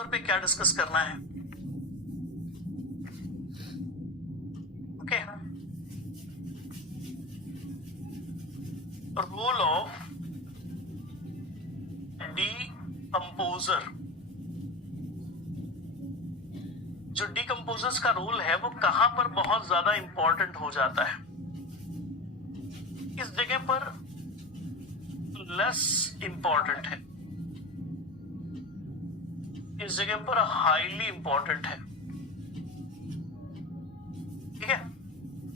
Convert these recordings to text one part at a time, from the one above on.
Number पे क्या discuss करना है? Okay, role of decomposer. जो डीकंपोजर्स का रोल है वो कहां पर बहुत ज्यादा इंपॉर्टेंट हो जाता है? इस जगह पर लेस इंपॉर्टेंट है, इस जगह पर हाईली इंपॉर्टेंट है। ठीक है,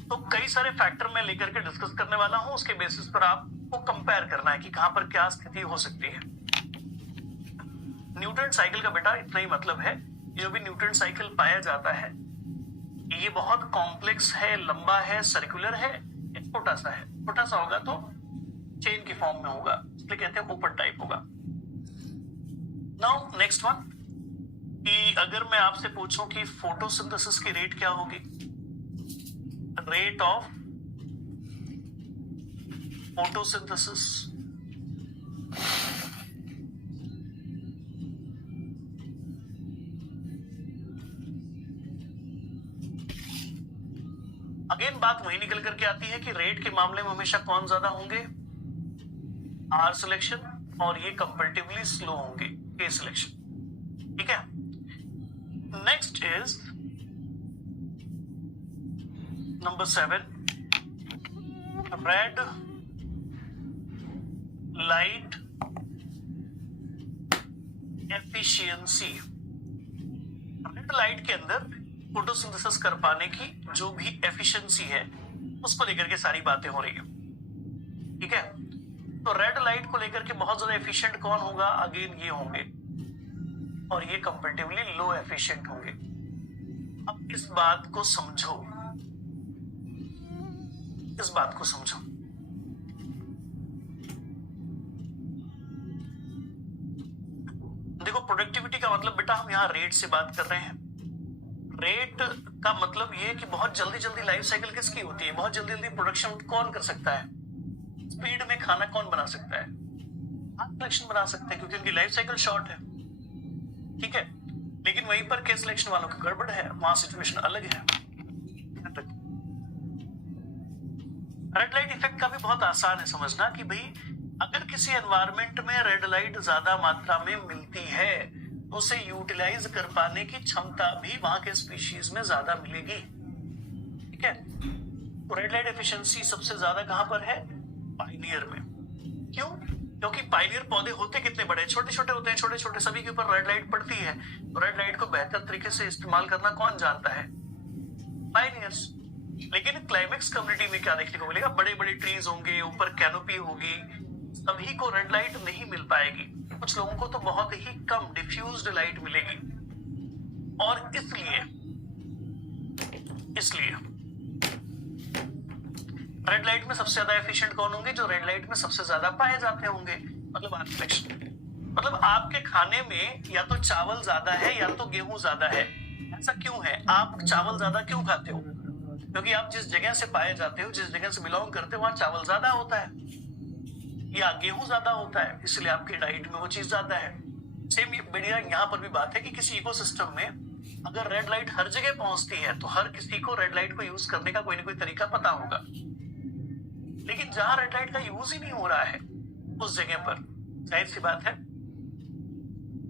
तो कई सारे फैक्टर मैं लेकर के डिस्कस करने वाला हूं, उसके बेसिस पर आपको कंपेयर करना है कि कहां पर क्या स्थिति हो सकती है। न्यूटन साइकिल का बेटा इतना ही मतलब है, जो भी न्यूटन साइकिल पाया जाता है ये बहुत कॉम्प्लेक्स है, लंबा है, सर्कुलर है, छोटा सा है। छोटा सा होगा तो चेन की फॉर्म में होगा, इसलिए कहते हैं ओपन टाइप होगा। नाउ नेक्स्ट वन, कि अगर मैं आपसे पूछूं कि फोटोसिंथेसिस की रेट क्या होगी, रेट ऑफ फोटोसिंथेसिस, अगेन बात वही निकल करके आती है कि रेट के मामले में हमेशा कौन ज्यादा होंगे? आर सिलेक्शन, और ये कंपैरेटिवली स्लो होंगे के सिलेक्शन। ठीक है, next is number 7, red light efficiency. Red light के अंदर फोटोसिंथेसिस कर पाने की जो भी एफिशिएंसी है उसको लेकर के सारी बातें हो रही है। ठीक है, तो रेड लाइट को लेकर के बहुत ज्यादा एफिशिएंट कौन होगा? अगेन ये होंगे, और ये कंपैरेटिवली लो एफिशिएंट होंगे। अब इस बात को समझो, इस बात को समझो। देखो, प्रोडक्टिविटी का मतलब बेटा हम यहां रेट से बात कर रहे हैं। रेट का मतलब ये है कि बहुत जल्दी जल्दी लाइफ साइकिल किसकी होती है? बहुत जल्दी जल्दी प्रोडक्शन कौन कर सकता है? स्पीड में खाना कौन बना सकता है? सिलेक्शन बना सकते हैं, क्योंकि उनकी लाइफ साइकिल शॉर्ट है। ठीक है, लेकिन वहीं पर केस सिलेक्शन वालों की गड़बड़ है, वहां सिचुएशन अलग है। रेड लाइट इफेक्ट का भी बहुत आसान है समझना कि भाई अगर किसी एनवायरमेंट में रेड लाइट ज्यादा मात्रा में मिलती है तो उसे यूटिलाइज कर पाने की क्षमता भी वहां के स्पीशीज में ज्यादा मिलेगी। ठीक है, तो रेड लाइट एफिशिएंसी सबसे ज्यादा कहां पर है? पाइनियर में। क्यों? क्योंकि पाइनियर पौधे होते कितने बड़े? छोटे छोटे होते हैं, छोटे छोटे, सभी के ऊपर रेड लाइट पड़ती है। तो रेड लाइट को बेहतर तरीके से इस्तेमाल करना कौन जानता है? पाइनियर्स। लेकिन क्लाइमेक्स कम्युनिटी में क्या देखने को मिलेगा? बड़े बड़े ट्रीज होंगे, ऊपर कैनोपी होगी, सभी को रेड लाइट नहीं मिल पाएगी। कुछ लोगों को तो बहुत ही कम डिफ्यूज्ड लाइट मिलेगी, और इसलिए रेड लाइट में सबसे ज्यादा एफिशिएंट कौन होंगे? जो रेड लाइट में सबसे ज्यादा पाए जाते होंगे, मतलब आर सिलेक्शन। मतलब आपके खाने में या तो चावल ज्यादा है या तो गेहूं ज्यादा है। ऐसा क्यों है? आप चावल ज्यादा क्यों खाते हो? क्योंकि आप जिस जगह से पाए जाते हो, जिस जगह से बिलोंग करते हो, वहां चावल ज्यादा होता है या गेहूं ज्यादा होता है, इसलिए आपकी डाइट में वो चीज ज्यादा है। सेम बढ़िया यहाँ पर भी बात है कि किसी इकोसिस्टम में अगर रेड लाइट हर जगह पहुंचती है तो हर किसी को रेड लाइट को यूज करने का कोई ना कोई तरीका पता होगा। लेकिन जहां रेड लाइट का यूज ही नहीं हो रहा है उस जगह पर जाहिर सी बात है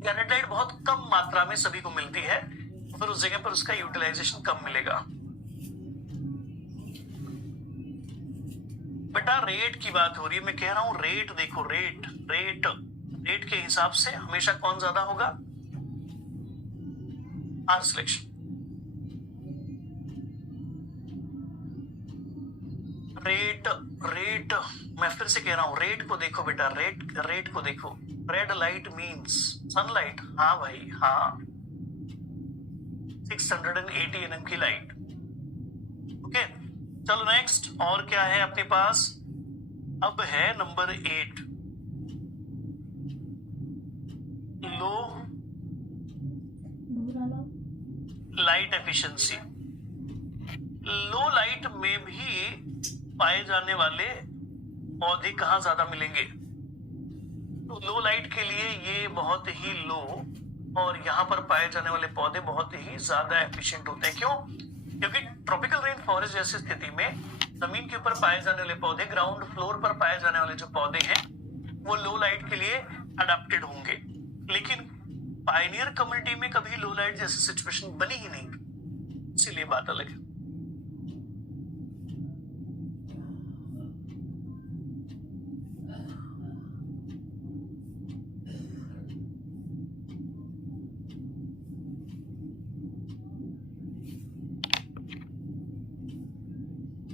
या रेड लाइट बहुत कम मात्रा में सभी को मिलती है, तो फिर उस जगह पर उसका यूटिलाइजेशन कम मिलेगा। बेटा रेट की बात हो रही है, मैं कह रहा हूं रेट देखो, रेट के हिसाब से हमेशा कौन ज्यादा होगा? Are selection. रेट मैं फिर से कह रहा हूं, रेट को देखो बेटा, रेट को देखो। Red light means sunlight. हाँ भाई हाँ, 680 nm की लाइट। ओके, चलो नेक्स्ट, और क्या है अपने पास? अब है नंबर 8, लो लाइट एफिशिएंसी। लो लाइट में भी पाए जाने वाले पौधे कहां ज्यादा मिलेंगे? तो लो लाइट के लिए ये बहुत ही लो और यहाँ पर पाए जाने वाले पौधे बहुत ही ज्यादा एफिशिएंट होते हैं। क्यों? क्योंकि ट्रॉपिकल रेन फॉरेस्ट जैसी स्थिति में जमीन के ऊपर पाए जाने वाले पौधे, ग्राउंड फ्लोर पर पाए जाने वाले जो पौधे हैं वो लो लाइट के लिए अडेप्टेड होंगे, लेकिन पायनियर कम्युनिटी में कभी लो लाइट जैसी सिचुएशन बनी ही नहीं, इसीलिए बात अलग है।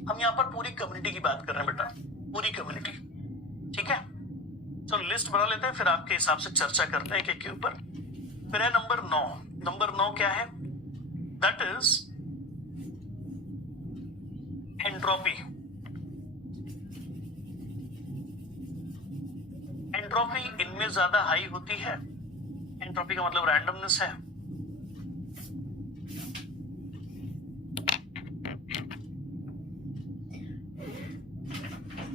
हम यहाँ पर पूरी कम्युनिटी की बात कर रहे हैं बेटा, पूरी कम्युनिटी, ठीक है। तो लिस्ट बना लेते हैं, फिर आपके हिसाब से चर्चा करते हैं के ऊपर। फिर है नंबर 9। नंबर 9 क्या है? That is entropy. एंट्रोपी इनमें ज्यादा हाई होती है। एंट्रोपी का मतलब रैंडमनेस है।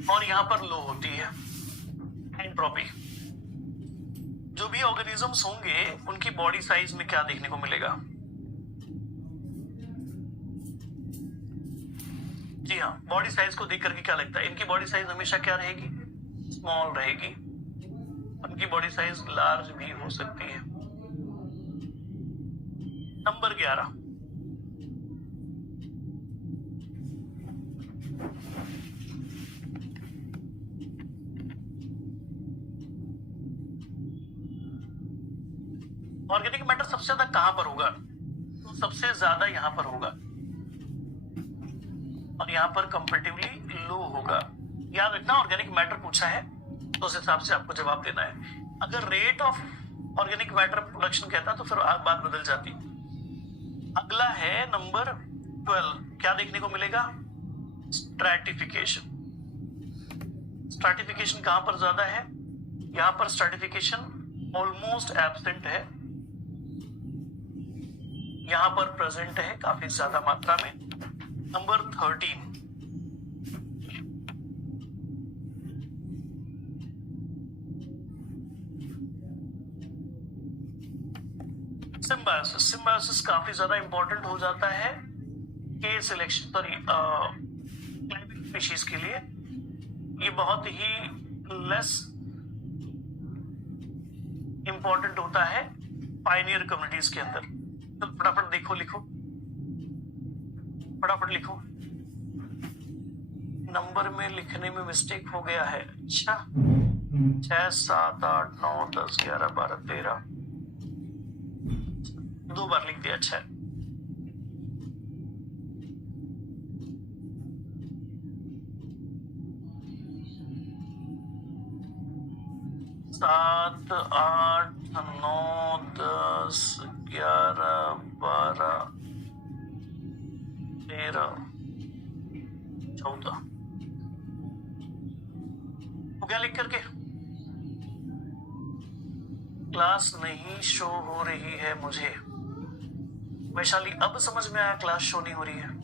और यहां पर लो होती है एंट्रोपी। जो भी ऑर्गेनिजम्स होंगे उनकी बॉडी साइज में क्या देखने को मिलेगा? जी हाँ, बॉडी साइज को देख करके क्या लगता है? इनकी बॉडी साइज हमेशा क्या रहेगी? स्मॉल रहेगी। उनकी बॉडी साइज लार्ज भी हो सकती है। नंबर 11, ऑर्गेनिक मैटर सबसे ज्यादा कहां पर होगा? तो सबसे ज्यादा यहां पर होगा और यहां पर कंपैरेटिवली लो होगा। याद रखना, ऑर्गेनिक मैटर पूछा है तो उस हिसाब से आपको जवाब देना है। अगर rate of organic matter production कहता तो फिर बात बदल जाती। अगला है नंबर 12। क्या देखने को मिलेगा? स्ट्रैटिफिकेशन। स्ट्रैटिफिकेशन कहां पर ज्यादा है? यहां पर स्ट्रैटिफिकेशन ऑलमोस्ट एब्सेंट है, यहां पर प्रेजेंट है काफी ज्यादा मात्रा में। Number 13, symbiosis. सिम्बायोसिस काफी ज्यादा इंपॉर्टेंट हो जाता है के सिलेक्शन, सॉरी क्लाइमेट स्पीशीज के लिए। ये बहुत ही लेस इंपॉर्टेंट होता है पायनियर कम्युनिटीज के अंदर। तो फटाफट देखो, लिखो, फटाफट लिखो। नंबर में लिखने में मिस्टेक हो गया है। अच्छा, 6, 7, 8, 9, 10, 11, 12, 13, 2 बार लिख दिया। अच्छा, 7, 8, 9, 10, 11, 12, 13, 14 हो गया लिख करके? क्लास नहीं शो हो रही है मुझे। वैशाली, अब समझ में आया क्लास शो नहीं हो रही है।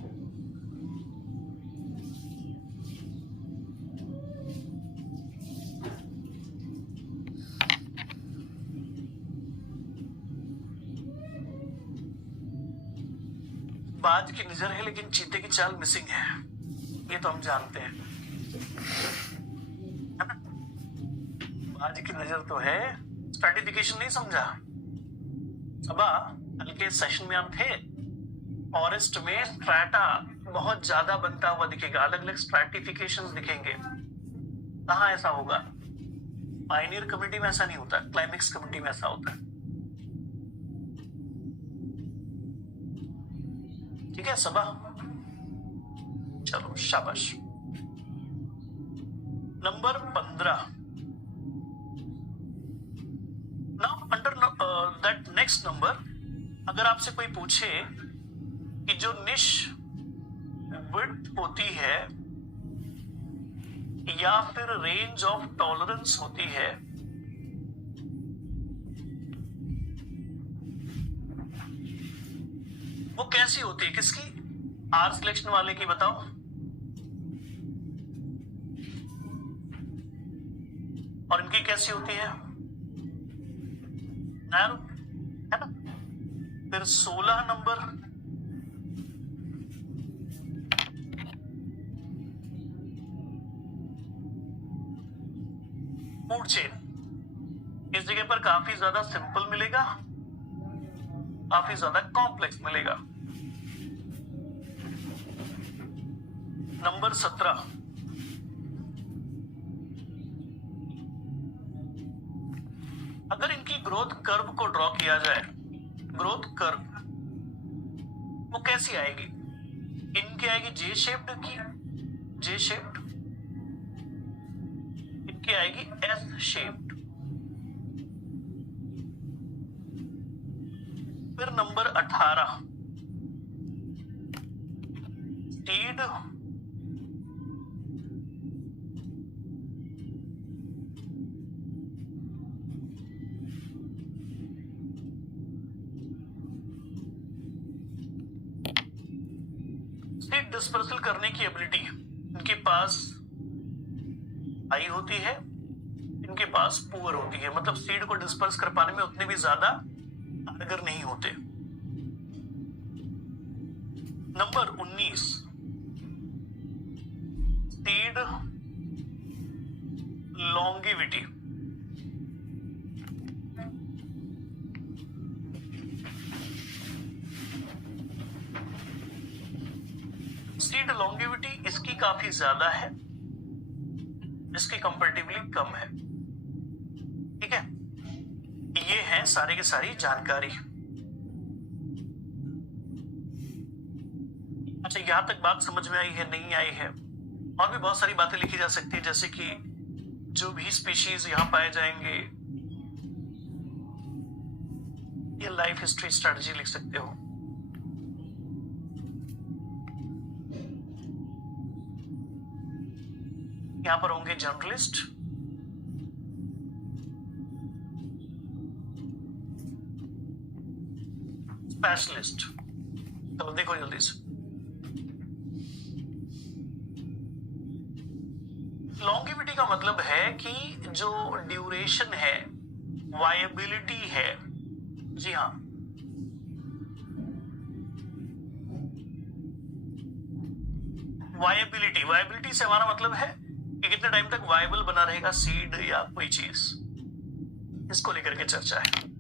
बाज की नजर है लेकिन चीते की चाल मिसिंग है, ये तो हम जानते हैं, है ना? बाज की नजर तो है, स्ट्रैटिफिकेशन नहीं समझा। अब कल के सेशन में हम थे, फॉरेस्ट में स्ट्रैटा बहुत ज्यादा बनता हुआ दिखेगा, अलग अलग स्ट्रैटिफिकेशंस दिखेंगे। कहाँ ऐसा होगा? पायनियर कम्युनिटी में ऐसा नहीं होता, क्लाइमेक्स कम्युनिटी में ऐसा होता है। ठीक है सबा, चलो शाबाश। Number 15, now under that next number, अगर आपसे कोई पूछे कि जो निश विड्थ होती है या फिर रेंज ऑफ टॉलरेंस होती है, वो कैसी होती है? किसकी? आर सिलेक्शन वाले की बताओ। और इनकी कैसी होती है? नैरो, है ना? फिर 16 नंबर फूड चेन। इस जगह पर काफी ज्यादा सिंपल मिलेगा, काफी ज्यादा कॉम्प्लेक्स मिलेगा। नंबर 17 अगर इनकी ग्रोथ कर्व को ड्रॉ किया जाए, ग्रोथ कर्व वो कैसी आएगी? इनकी आएगी जे शेप्ड की, जे शेप्ड, इनकी आएगी एस शेप्ड। फिर नंबर 18 सीड डिस्पर्सल करने की एबिलिटी इनके पास हाई होती है, इनके पास पुअर होती है। मतलब सीड को डिस्पर्स कर पाने में उतने भी ज्यादा कारगर नहीं होते। Number 19 seed longevity. Seed longevity इसकी काफी ज्यादा है, इसकी कंपैरेटिवली कम है। ठीक है, ये है सारे की सारी जानकारी। अच्छा, यहां तक बात समझ में आई है, नहीं आई है? और भी बहुत सारी बातें लिखी जा सकती है, जैसे कि जो भी स्पीशीज यहां पाए जाएंगे, ये लाइफ हिस्ट्री स्ट्रेटजी लिख सकते हो। यहां पर होंगे जर्नलिस्ट, स्पेशलिस्ट। चलो देखो जल्दी से। लॉन्गिविटी का मतलब है कि जो ड्यूरेशन है, वायबिलिटी है। जी हाँ, वायबिलिटी, वायबिलिटी से हमारा मतलब है कि कितने टाइम तक वायबल बना रहेगा सीड या कोई चीज, इसको लेकर के चर्चा है।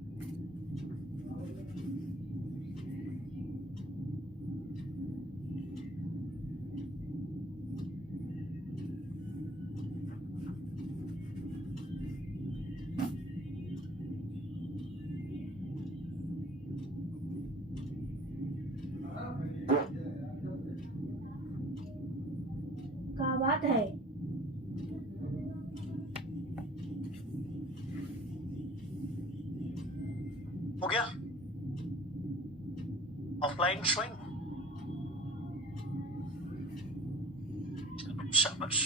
क्या बात है? हो गया ऑफलाइन शोइंग। चलो शाबाश।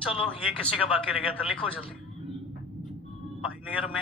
चलो ये किसी का बाकी रह गया था, लिखो जल्दी। पायनियर में